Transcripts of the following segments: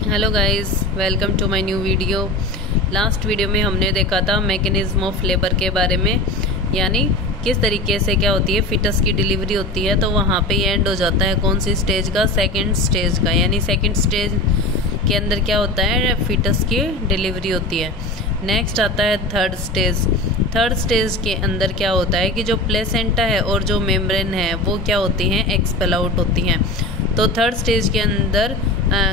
Hello guys, welcome to my new video. Last video में हमने देखा था मैकेनिज्म ऑफ लेबर के बारे में, यानी किस तरीके से क्या होती है फिटस की डिलीवरी होती है। तो वहाँ पे एंड हो जाता है कौन सी स्टेज का, सेकंड स्टेज का, यानी सेकंड स्टेज के अंदर क्या होता है फिटस की डिलीवरी होती है। नेक्स्ट आता है थर्ड स्टेज। थर्ड स्टेज के अंदर क्या होता है कि जो प्लेसेंटा है और जो मेम्ब्रेन है वो क्या होती हैं, एक्सपेल आउट होती हैं। तो थर्ड स्टेज के अंदर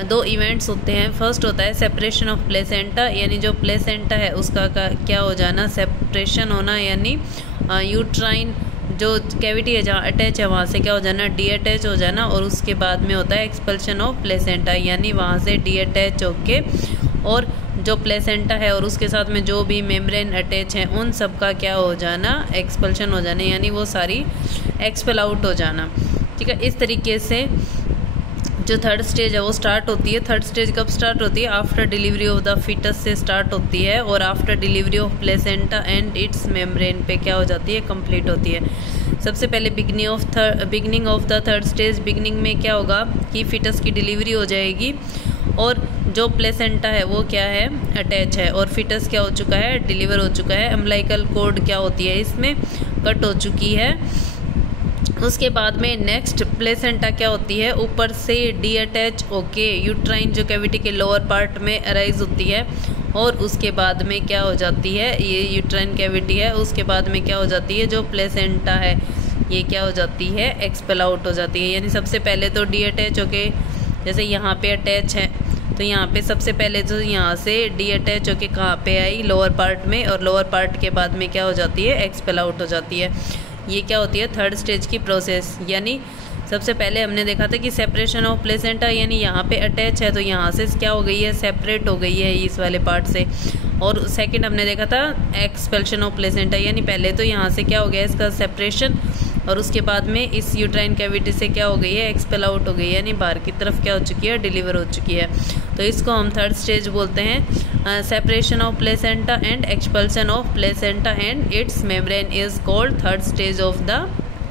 दो इवेंट्स होते हैं। फर्स्ट होता है सेपरेशन ऑफ प्लेसेंटा, यानी जो प्लेसेंटा है उसका क्या हो जाना, सेपरेशन होना, यानी यूट्राइन जो कैविटी है जहाँ अटैच है वहाँ से क्या हो जाना, डी अटैच हो जाना। और उसके बाद में होता है एक्सपल्शन ऑफ प्लेसेंटा, यानी वहाँ से डी अटैच होके और जो प्लेसेंटा है और उसके साथ में जो भी मेम्ब्रेन अटैच है उन सब का क्या हो जाना, एक्सपल्शन हो जाना, यानी वो सारी एक्सपेल आउट हो जाना। ठीक है, इस तरीके से जो थर्ड स्टेज है वो स्टार्ट होती है। थर्ड स्टेज कब स्टार्ट होती है, after delivery of the fetus से स्टार्ट होती है और after delivery of placenta and its membrane पे क्या हो जाती है, कंप्लीट होती है। सबसे पहले beginning of the third stage, beginning में क्या होगा कि फीटस की डिलीवरी हो जाएगी और जो प्लेसेंटा है वो क्या है, अटैच है और फीटस क्या हो चुका है, डिलीवर हो चुका है। अम्बिलिकल कॉर्ड क्या होती है इसमें, कट हो चुकी है। उसके बाद में नेक्स्ट प्लेसेंटा क्या होती है, ऊपर से डी अटैच होके यूट्राइन जो कैविटी के लोअर पार्ट में अराइज होती है और उसके बाद में क्या हो जाती है, ये यूट्राइन कैविटी है, उसके बाद में क्या हो जाती है, जो प्लेसेंटा है ये क्या हो जाती है, एक्सपेल आउट हो जाती है। यानी सबसे पहले तो डी अटैच होके, जैसे यहाँ पे अटैच है तो यहाँ पे सबसे पहले तो यहाँ से डी अटैच होके कहाँ पे आई, लोअर पार्ट में, और लोअर पार्ट के बाद में क्या हो जाती है, एक्सपेल आउट हो जाती है। ये क्या होती है, थर्ड स्टेज की प्रोसेस। यानी सबसे पहले हमने देखा था कि सेपरेशन ऑफ प्लेसेंटा, यानी यहाँ पे अटैच है तो यहाँ से क्या हो गई है, सेपरेट हो गई है इस वाले पार्ट से। और सेकंड हमने देखा था एक्सपेल्शन ऑफ प्लेसेंटा, यानी पहले तो यहाँ से क्या हो गया इसका सेपरेशन और उसके बाद में इस यूट्राइन कैविटी से क्या हो गई है, एक्सपेल आउट हो गई है, यानी बाहर की तरफ क्या हो चुकी है, डिलीवर हो चुकी है। तो इसको हम थर्ड स्टेज बोलते हैं। Separation of placenta and expulsion of placenta and its membrane is called third stage of the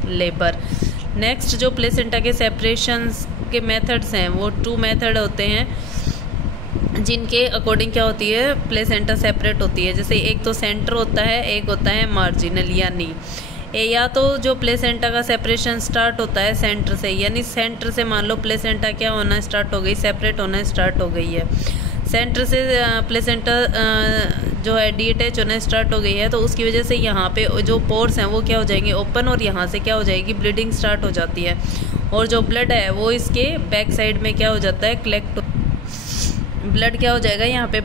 labour. Next जो प्लेसेंटा के सेपरेशन के मेथड्स हैं वो टू मेथड होते हैं जिनके अकॉर्डिंग क्या होती है, प्लेसेंटा सेपरेट होती है। जैसे एक तो सेंटर होता है, एक होता है मार्जिनल, यानी या तो जो प्लेसेंटा का सेपरेशन स्टार्ट होता है सेंटर से, यानी सेंटर से मान लो प्लेसेंटा क्या होना स्टार्ट हो गई, सेपरेट होना स्टार्ट हो गई है। सेंटर से प्लेसेंटा जो है डी अटैच होना स्टार्ट हो गई है तो उसकी वजह से यहाँ पे जो पोर्स हैं वो क्या हो जाएंगे, ओपन, और यहाँ से क्या हो जाएगी, ब्लीडिंग स्टार्ट हो जाती है। और जो ब्लड है वो इसके बैक साइड में क्या हो जाता है, कलेक्ट, ब्लड क्या हो जाएगा यहाँ पे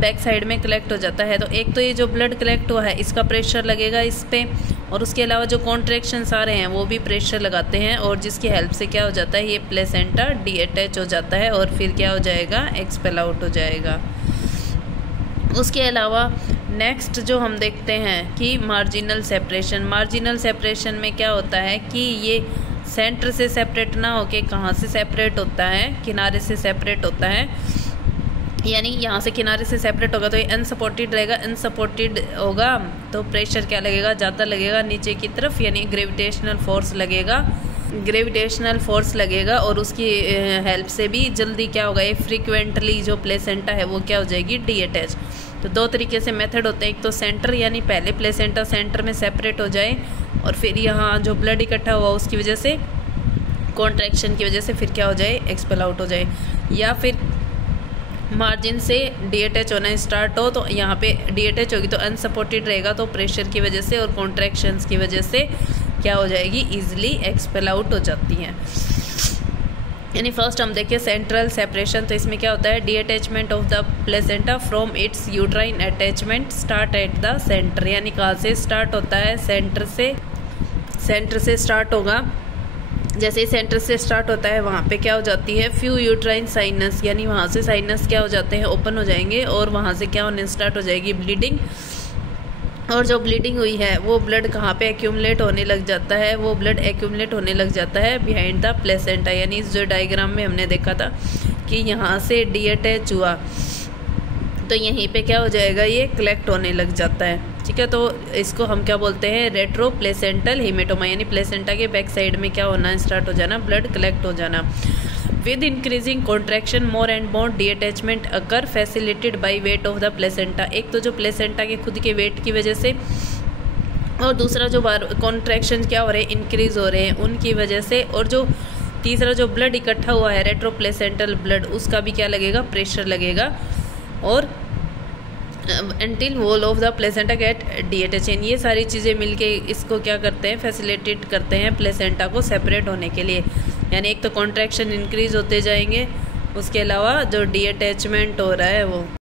बैक साइड में कलेक्ट हो जाता है। तो एक तो ये जो ब्लड कलेक्ट हुआ है इसका प्रेशर लगेगा इस पे, और उसके अलावा जो कॉन्ट्रैक्शंस आ रहे हैं वो भी प्रेशर लगाते हैं और जिसकी हेल्प से क्या हो जाता है, ये प्लेसेंटा डी अटैच हो जाता है और फिर क्या हो जाएगा, एक्सपेल आउट हो जाएगा। उसके अलावा नेक्स्ट जो हम देखते हैं कि मार्जिनल सेपरेशन। मार्जिनल सेपरेशन में क्या होता है कि ये सेंटर से सेपरेट ना होके कहाँ से सेपरेट होता है, किनारे से सेपरेट होता है। यानी यहाँ से किनारे से सेपरेट होगा तो ये अनसपोर्टेड रहेगा, अनसपोर्टेड होगा तो प्रेशर क्या लगेगा, ज़्यादा लगेगा नीचे की तरफ, यानी ग्रेविटेशनल फोर्स लगेगा, ग्रेविटेशनल फोर्स लगेगा और उसकी हेल्प से भी जल्दी क्या होगा, ये फ्रीक्वेंटली जो प्लेसेंटा है वो क्या हो जाएगी, डी अटैच। तो दो तरीके से मेथड होते हैं, एक तो सेंटर, यानी पहले प्लेसेंटा सेंटर में सेपरेट हो जाए और फिर यहाँ जो ब्लड इकट्ठा हुआ उसकी वजह से, कॉन्ट्रैक्शन की वजह से फिर क्या हो जाए, एक्सपेल आउट हो जाए। या फिर मार्जिन से डी अटैच होना स्टार्ट हो तो यहाँ पे डी अटैच होगी तो अनसपोर्टेड रहेगा तो प्रेशर की वजह से और कॉन्ट्रैक्शंस की वजह से क्या हो जाएगी, इजीली एक्सपेल आउट हो जाती हैं। यानी फर्स्ट हम देखिए सेंट्रल सेपरेशन, तो इसमें क्या होता है, D attachment of the placenta from its uterine attachment start at the centre. यानी कहाँ से स्टार्ट होता है, सेंटर से स्टार्ट होगा। जैसे ही सेंटर से स्टार्ट होता है वहाँ पे क्या हो जाती है, फ्यू यूट्राइन साइनस, यानी वहाँ से साइनस क्या हो जाते हैं, ओपन हो जाएंगे और वहाँ से क्या होने स्टार्ट हो जाएगी, ब्लीडिंग। और जो ब्लीडिंग हुई है वो ब्लड कहाँ पे एक्यूमुलेट होने लग जाता है, वो ब्लड एक्यूमुलेट होने लग जाता है बिहाइंड द प्लेसेंटा। यानी इस जो डायग्राम में हमने देखा था कि यहाँ से डी अटैच हुआ तो यहीं पे क्या हो जाएगा, ये कलेक्ट होने लग जाता है। ठीक है, तो इसको हम क्या बोलते हैं, रेट्रो प्लेसेंटल हेमेटोमा, यानी प्लेसेंटा के बैक साइड में क्या होना स्टार्ट हो जाना, ब्लड कलेक्ट हो जाना। With increasing contraction more and more D attachment occur facilitated by weight of the placenta. एक तो जो प्लेसेंटा के खुद के वेट की वजह से, और दूसरा जो कॉन्ट्रैक्शन क्या हो रहे हैं, इंक्रीज हो रहे हैं उनकी वजह से, और जो तीसरा जो ब्लड इकट्ठा हुआ है रेट्रोप्लेसेंटल ब्लड, उसका भी क्या लगेगा, प्रेशर लगेगा। और until wall of the placenta get detached, ये सारी चीज़ें मिलके इसको क्या करते हैं, फैसिलिटेट करते हैं प्लेसेंटा को सेपरेट होने के लिए। यानी एक तो कॉन्ट्रैक्शन इंक्रीज होते जाएंगे, उसके अलावा जो डी अटैचमेंट हो रहा है वो